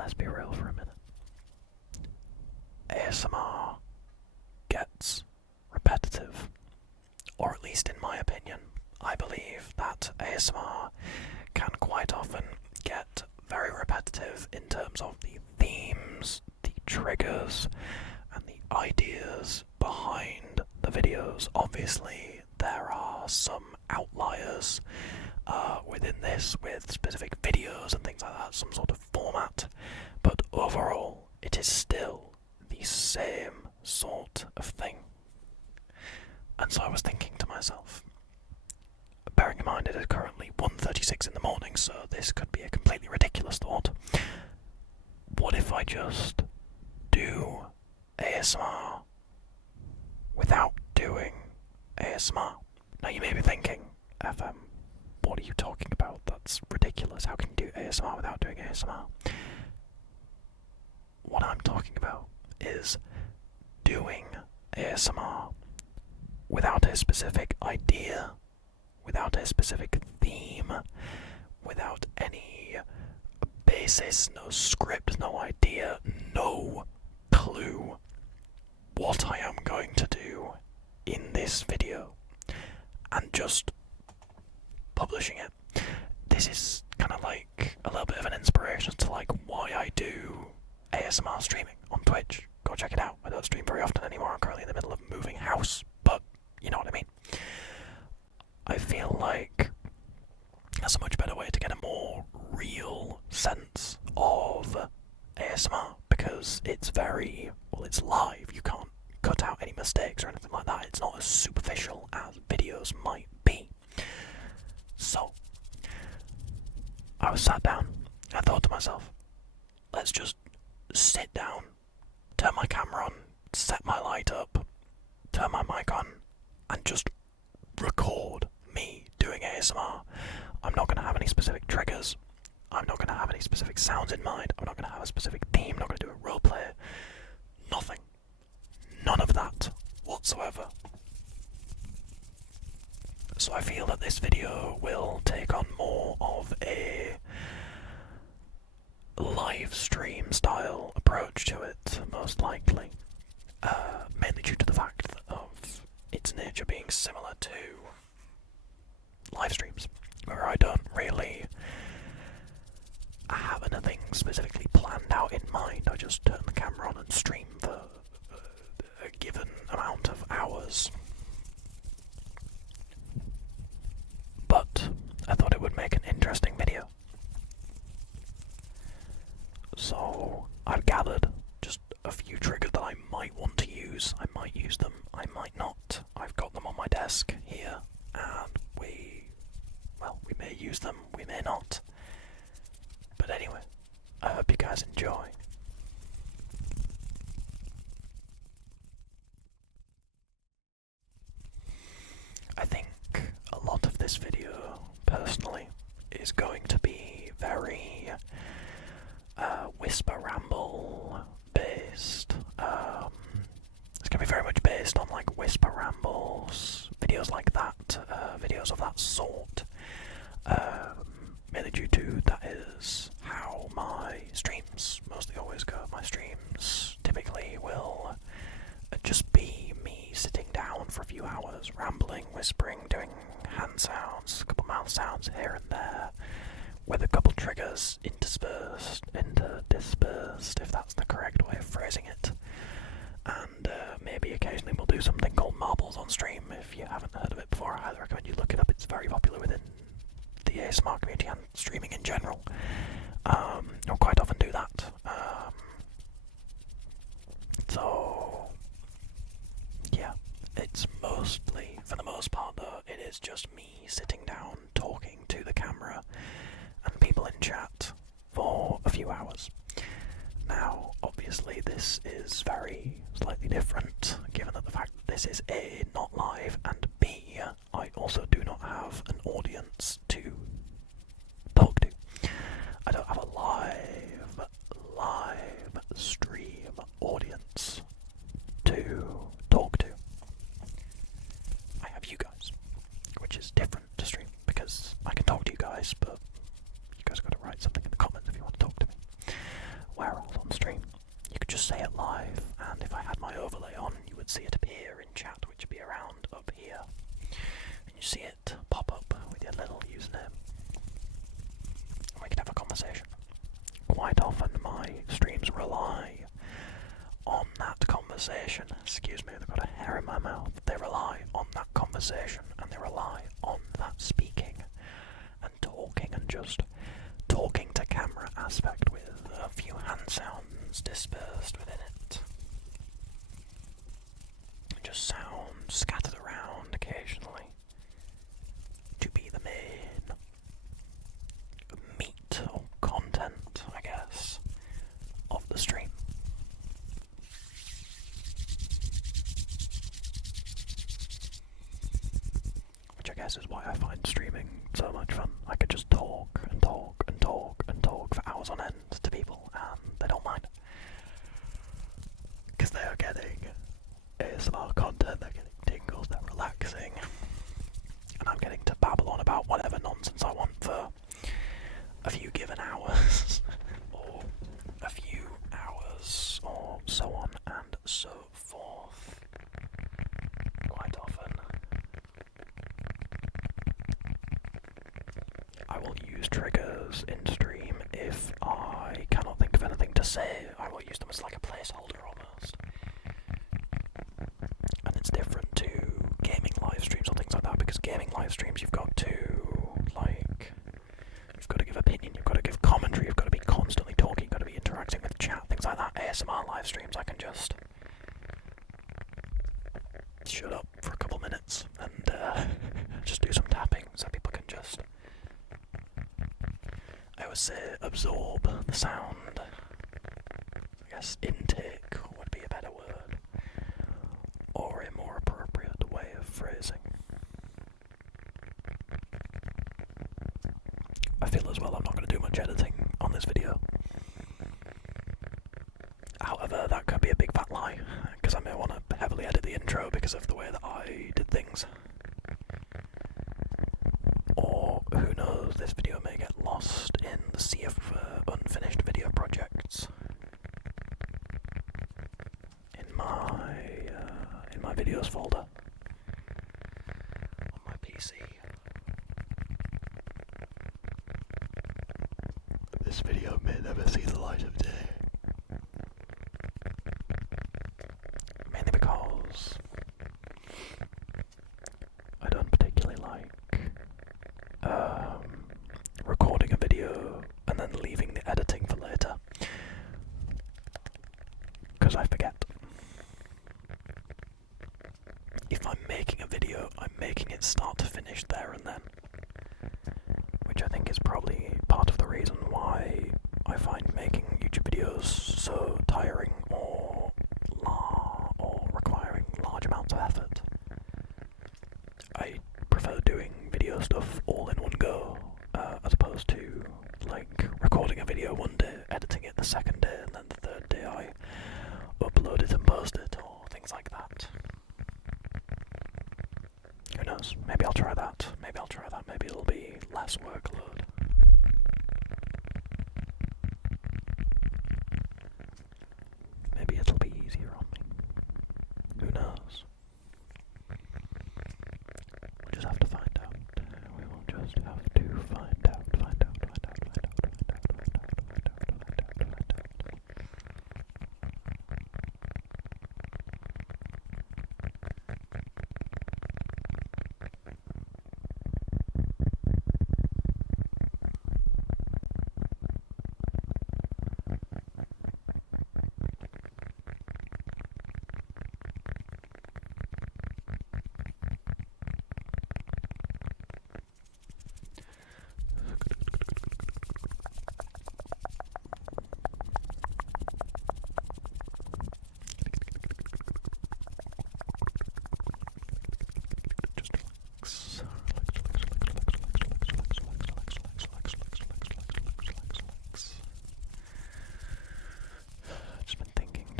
let's be real for a minute. ASMR gets repetitive, or at least in my opinion, I believe that ASMR can quite often get very repetitive in terms of the themes, the triggers, and the ideas behind the videos. Obviously, there are some outliers within this with specific videos and things like that, some sort of format, but overall, it is still the same sort of thing. And so I was thinking to myself, bearing in mind it is currently 1:36 in the morning, so this could be a completely ridiculous thought. What if I just do ASMR without doing ASMR? Now you may be thinking, FM, what are you talking about? That's ridiculous. How can you do ASMR without doing ASMR? What I'm talking about is doing ASMR without a specific idea, without a specific theme, without any basis, no script, no idea, no clue what I am going to do in this video, and just publishing it. This is kind of like a little bit of an inspiration to like why I do ASMR streaming on Twitch. Go check it out. I don't stream very often anymore. I'm currently in the middle of moving house, but you know what I mean. I feel like that's a much better way to get a more real sense of ASMR, because it's it's live. You can't cut out any mistakes or anything like that. It's not as superficial as videos might be. So, I was sat down, I thought to myself, let's just sit down, turn my camera on, set my light up, turn my mic on, and just record me doing ASMR. I'm not going to have any specific triggers, I'm not going to have any specific sounds in mind, I'm not going to have a specific theme, I'm not going to do a roleplay, nothing. None of that whatsoever. So I feel that this video will take on more of a live stream style approach to it, most likely. Mainly due to the fact of its nature being similar to live streams, where I don't really have anything specifically planned out in mind. I just turn the camera on and stream for a given amount of hours. But I thought it would make an interesting video. So I've gathered just a few triggers that I might want to use. I might use them, I might not. I've got them on my desk here, and we may use them, we may not. But anyway, I hope you guys enjoy. I think a lot of this video, personally, is going to be very whisper ramble based. It's going to be very much based on like whisper rambles, videos like that, videos of that sort. Mainly due to that is how my streams mostly always go. My streams typically will just be me sitting down for a few hours, rambling, whispering, doing hand sounds, a couple mouth sounds here and there, with a couple triggers interspersed, if that's the correct way of phrasing it. And maybe occasionally we'll do something called marbles on stream. If you haven't heard of it before, I highly recommend you look it up. It's very popular within the ASMR community and streaming in general. I'll quite often do that. So, yeah, it's mostly, for the most part though, it is just me sitting down, talking to the camera and people in chat for a few hours. Now, obviously this is very slightly different, given that the fact that this is A, not live, and B, I also do not have an audience to talk to. I don't have a live stream audience to talk to. I have you guys, which is different to stream, because I can talk to you guys, but you guys got to write something in the comments if you want to talk to me. just say it live, and if I had my overlay on, you would see it appear in chat, which would be around up here. And you see it pop up with your little username. And we can have a conversation. Quite often my streams rely on that conversation. Excuse me, I've got a hair in my mouth. They rely on that conversation, and they rely on that speaking and talking, and just talking to camera aspect with a few hand sounds dispersed within it. Just sounds scattered around occasionally to be the main meat or content, I guess, of the stream. Which I guess is why I find streaming so much fun. I could just talk and talk and talk and talk for hours on end to people, and they don't mind. Because they are getting ASMR content, they're getting tingles, they're relaxing, and I'm getting to babble on about whatever nonsense I want for a few given hours, or a few hours, or so on and so forth. Quite often I will use triggers in stream if I cannot think of anything to say. I will use them as like a placeholder almost. And it's different to gaming live streams or things like that, because gaming live streams you've got to give opinion, you've got to give commentary, you've got to be constantly talking, you've got to be interacting with chat, things like that. ASMR live streams I can just shut up for a couple minutes and just do some tapping so people can just, I would say, absorb the sound. I guess intake would be a better word, or a more appropriate way of phrasing. I feel as well I'm not going to do much editing on this video. However, that could be a big fat lie, because I may want to heavily edit the intro because of the way that I did things. Or, who knows, this video may get lost in the sea of unfinished video projects in my videos folder on my PC. This video may never see the light of day. Mainly because I don't particularly like recording a video and then leaving the editing for later, because I forget. If I'm making a video, I'm making it start to finish there and then, which I think is probably part of the reason why I find making YouTube videos so tiring or requiring large amounts of effort. I prefer doing video stuff all in one go, as opposed to like recording a video one day, editing it the second day, and then the third day I upload it and post it, or things like that. Who knows? Maybe I'll try that. Maybe it'll be less workload. Maybe it'll be easier on me. Who knows? We'll just have to find out. We will just have to find out.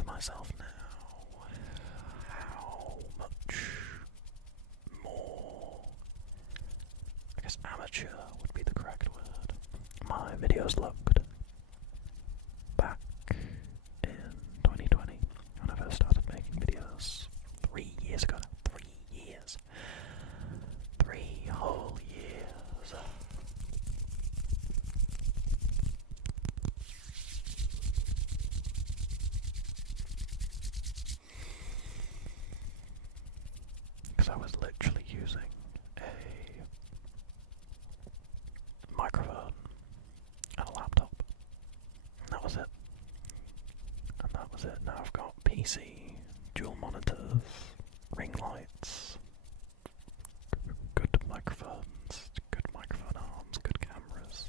Myself now, how much more, I guess amateur would be the correct word, my videos looked back in 2020. I was literally using a microphone and a laptop. And that was it. Now I've got PC, dual monitors, ring lights, good microphones, good microphone arms, good cameras.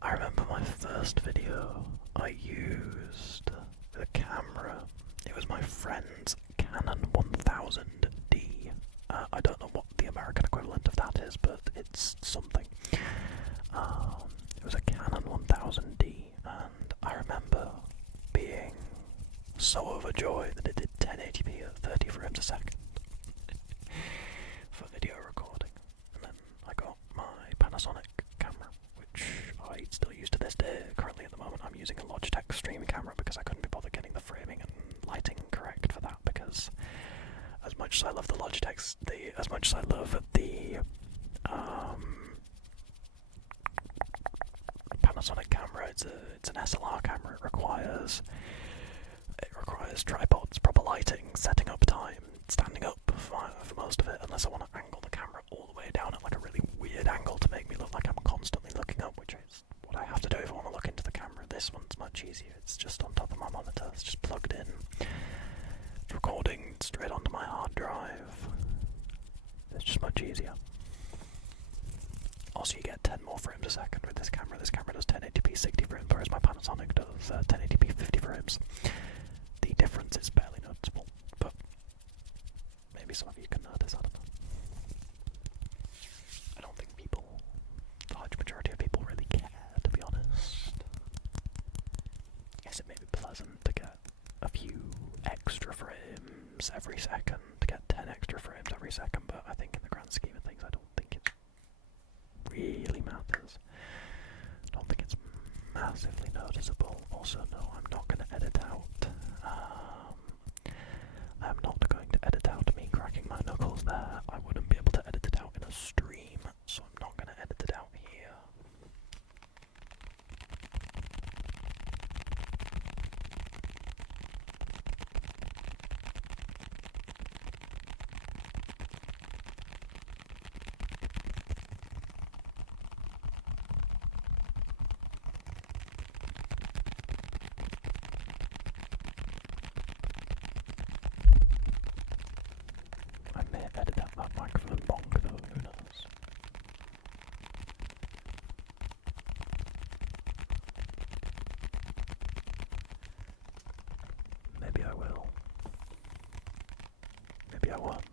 I remember my first video, I used the camera. It was my friend's Canon 1000D. I don't know what the American equivalent of that is, but it's something. It was a Canon 1000D, and I remember being so overjoyed that it did 1080p at 30 frames a second for video recording. And then I got my Panasonic camera, which I still use to this day. Currently at the moment I'm using a Logitech Stream camera because I couldn't be bothered getting the framing and lighting correct for that, because as much as I love the Logitechs, as much as I love the Panasonic camera, it's an SLR camera. It requires tripods, proper lighting, setting up time, standing up for most of it, unless I want to angle the camera all the way down at like a really weird angle to make me look like I'm constantly looking up, which is what I have to do if I want to look into the camera. This one's much easier. It's just on top of my monitor. It's just plugged in. It's recording straight onto my hard drive. It's just much easier. Also, you get 10 more frames a second with this camera. This camera does 1080p 60 frames, whereas my Panasonic does 1080p 50 frames. The difference is barely noticeable, but maybe some of you can notice, I don't know. I don't think the large majority of people really care, to be honest. Yes, it may be pleasant to get a few extra frames every second, to get 10 extra frames every second, but I think in the grand scheme of things, I don't think it really matters. I don't think it's massively noticeable. Also, no, I'm not going to edit out. I'm not going to edit out me cracking my knuckles there. I wouldn't be able to edit it out in a stream, so I'm not going to edit it out here. I may edit out that microphone bonk though, who knows? Maybe I will. Maybe I won't.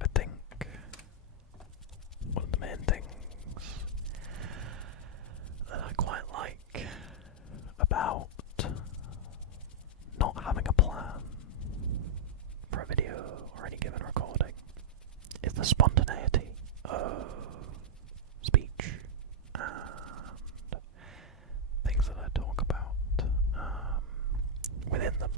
I think one of the main things that I quite like about not having a plan for a video or any given recording is the spontaneity of speech and things that I talk about within them.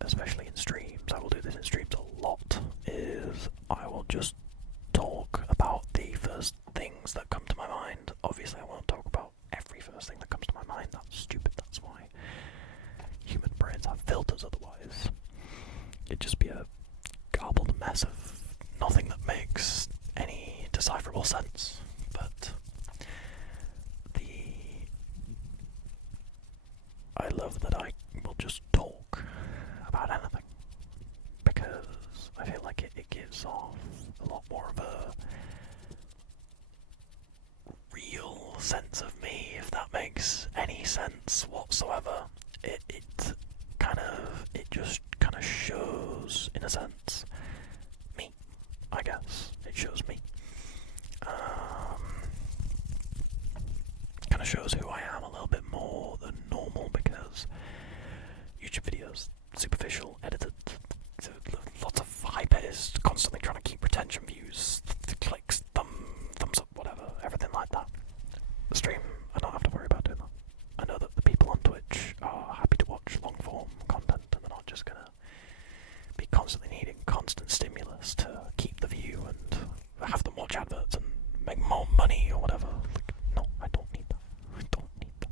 Especially in streams, I will do this in streams a lot, is I will just talk about the first things that come to my mind. Obviously I won't talk about every first thing that comes to my mind, that's stupid, that's why human brains have filters, otherwise it'd just be a garbled mess of nothing that makes any decipherable sense. But I love that I will just talk about anything, because I feel like it gives off a lot more of a real sense of me, if that makes any sense whatsoever. It kind of just kind of shows, in a sense, me, I guess. It shows me. Kind of shows who I am a little bit more than normal, because YouTube videos, superficial, edited, lots of high-paced, constantly trying to keep retention views, clicks, thumbs up, whatever, everything like that. The stream, I don't have to worry about doing that. I know that the people on Twitch are happy to watch long-form content, and they're not just going to be constantly needing constant stimulus to keep the view and have them watch adverts and make more money or whatever. Like, no, I don't need that. I don't need that.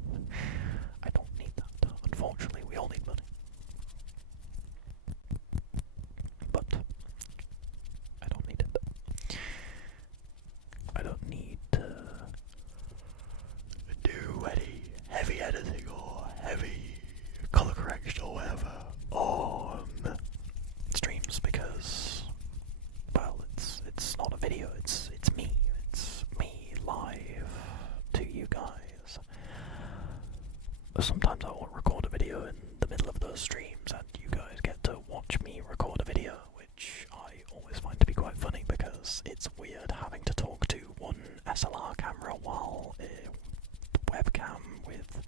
I don't need that. Unfortunately, we all need money. But I don't need it. I don't need to do any heavy editing or heavy color correction or whatever on streams, because, well, it's not a video, it's me. It's me live to you guys. Sometimes I will record a video in the middle of those streams, and you guys get to watch me record a video, which I always find to be quite funny, because it's weird having to talk to one SLR camera while a webcam with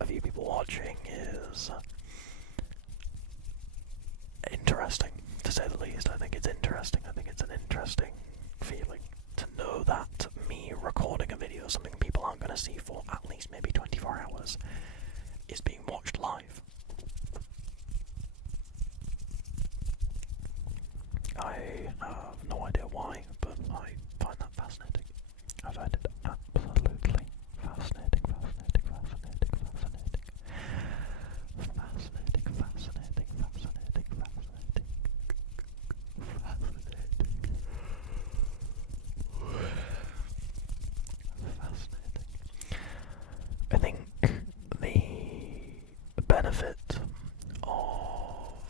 a few people watching is interesting, to say the least. I think it's interesting. I think it's an interesting feeling to know that me recording a video, something people aren't going to see for at least maybe 24 hours, is being watched live. I have no idea why, but I find that fascinating. I find it absolutely fascinating, fascinating, fascinating, fascinating. Fascinating, fascinating, fascinating, fascinating. Fascinating. I think the benefit of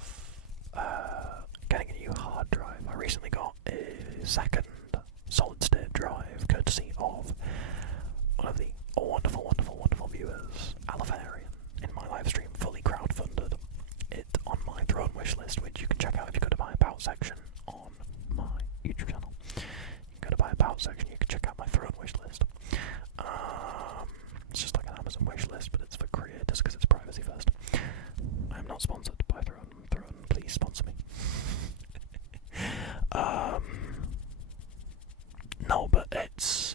getting a new hard drive, I recently got a second solid state drive, courtesy of one of the wonderful, wonderful, wonderful viewers, Alifarian, in my live stream, fully crowdfunded it on my Throne wishlist, which you can check out if you go to my About section on my YouTube channel. You can go to my About section, you can check out my Throne wishlist. It's just like an Amazon wishlist, but it's for creators because it's privacy first. I'm not sponsored by Throne. Throne, please sponsor me. No, but it's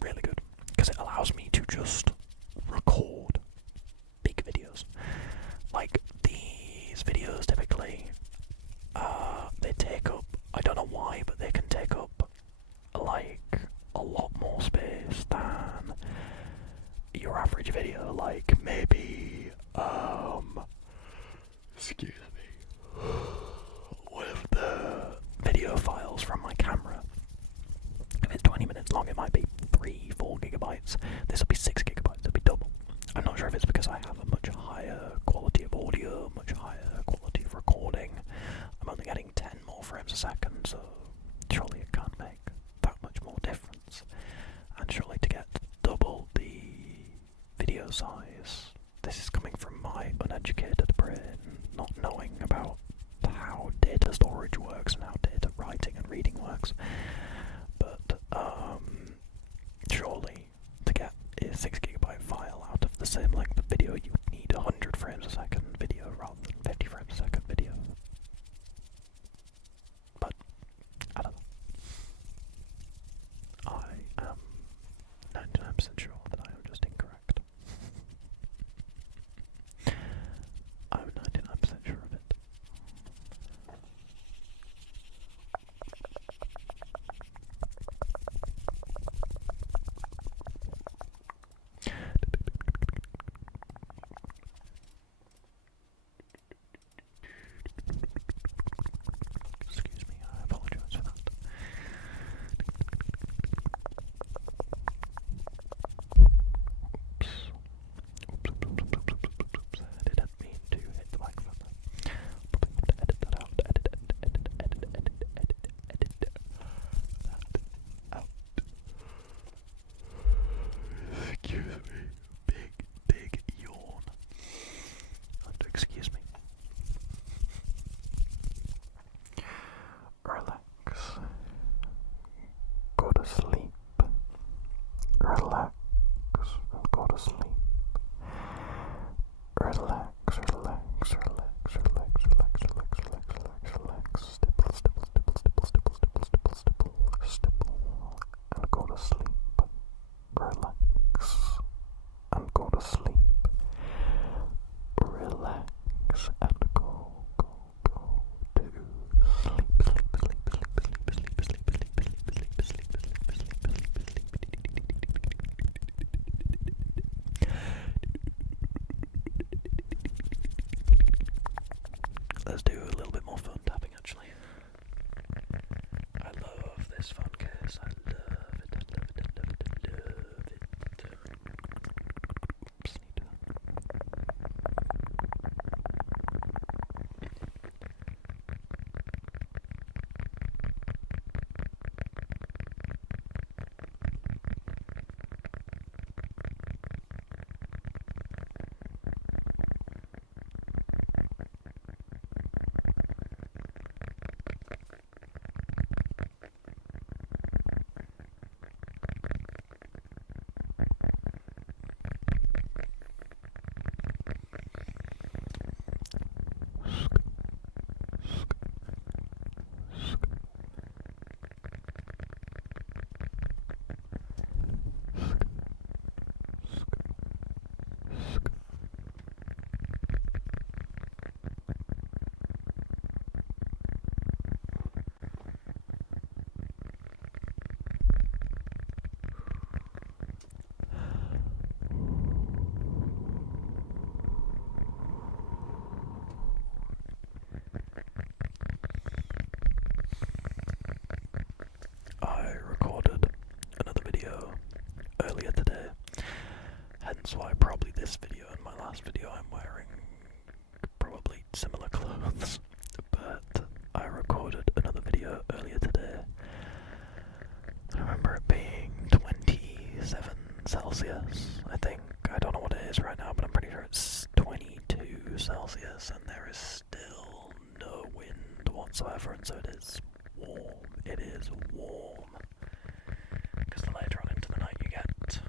really good because it allows me to just record big videos. Like these videos typically, they take up, I don't know why, but they can take up like a lot more space than your average video. Like maybe, excuse me, one of the video files from my camera, if it's 20 minutes long, it might be 3-4 gigabytes. This will be 6 gigabytes, it'll be double. I'm not sure if it's because I have a much higher quality of audio, much higher quality of recording. I'm only getting 10 more frames a second, so surely it can't make that much more difference. And surely to get double the video size, this is coming from my uneducated brain, not knowing about how data storage works and how data writing and reading works. But surely to get a 6 gigabyte file out of the same length of video, you would need 100 frames a second video rather than 50 frames a second video. But let's do a little bit more phone tapping actually. I love this phone case. I love it. I love it. I love it. I love it. Oops, need to. I recorded another video earlier today, hence why probably this video and my last video I'm wearing probably similar clothes, but I recorded another video earlier today. I remember it being 27 Celsius, I think. I don't know what it is right now, but I'm pretty sure it's 22 Celsius, and there is still no wind whatsoever, and so it is warm. It is warm. Because the later on into the night you get,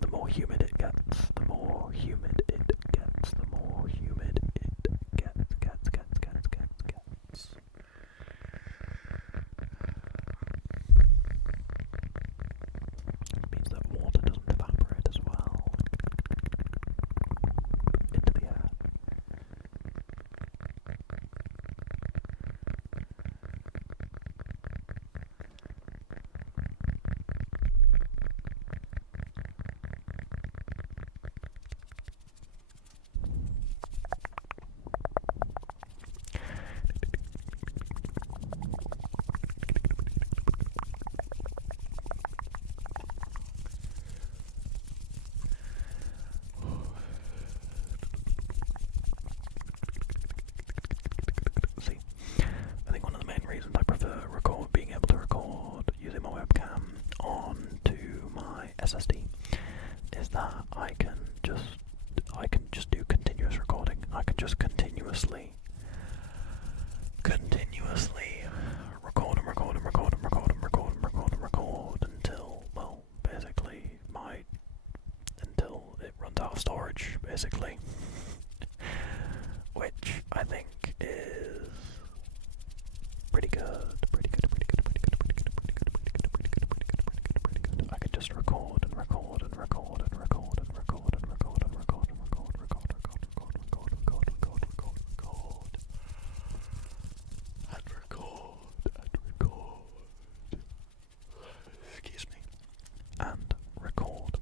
the more humid it gets, the more humid it gets, the more humid it gets. It means that water doesn't evaporate as well into the air. See, I think one of the main reasons I prefer being able to record using my webcam onto my SSD is that I can just do continuous recording. I can just continuously record until, well, basically until it runs out of storage, basically. Which I think is pretty good. I could just record and record and record and record and record and record and record and record, excuse me, and record.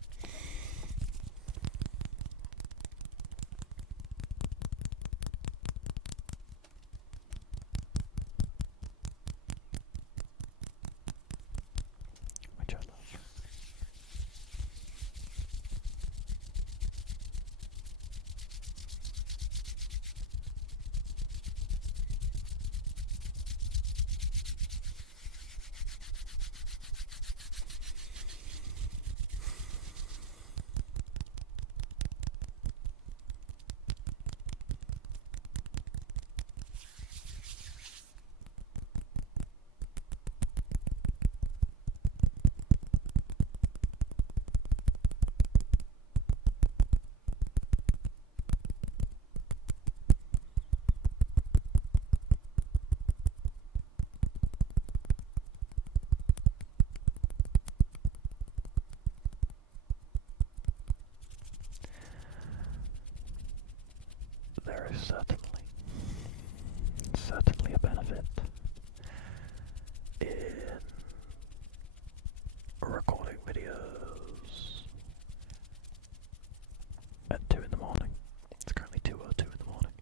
Which I love. There is certainly a benefit in recording videos at 2 in the morning. It's currently 2:02 in the morning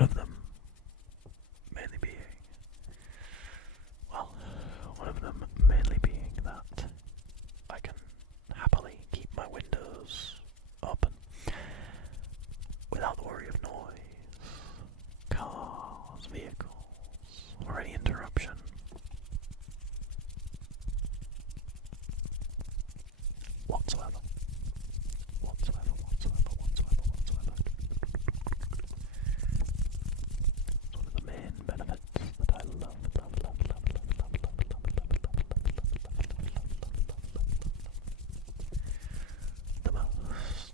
One of them mainly being, well, one of them mainly being that I can happily keep my windows open without the worry of noise, cars, vehicles, or any interruption. Whatsoever. It's one of the main benefits that I love. The most.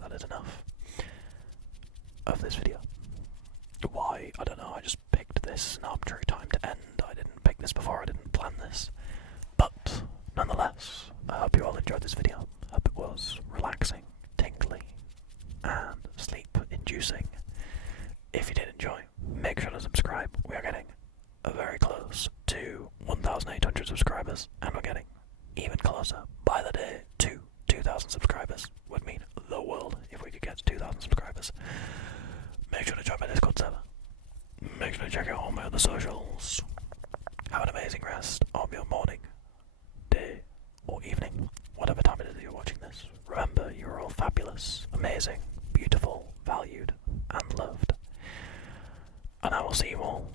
That is enough of this video. Why? I don't know, I just picked this an arbitrary time to end. I didn't pick this before, I didn't plan this. But, nonetheless, I hope you all enjoyed this video. I hope it was relaxing, tingly, and sleep-inducing. If you did enjoy, make sure to subscribe. We are getting very close to 1,800 subscribers, and we're getting even closer by the day to 2,000 subscribers. Would mean the world if we could get to 2,000 subscribers. Make sure to join my Discord server. Make sure to check out all my other socials. Have an amazing rest of your morning, day, or evening, whatever time it is that you're watching this. Remember, you're all fabulous, amazing, beautiful, valued, and loved. And I will see you all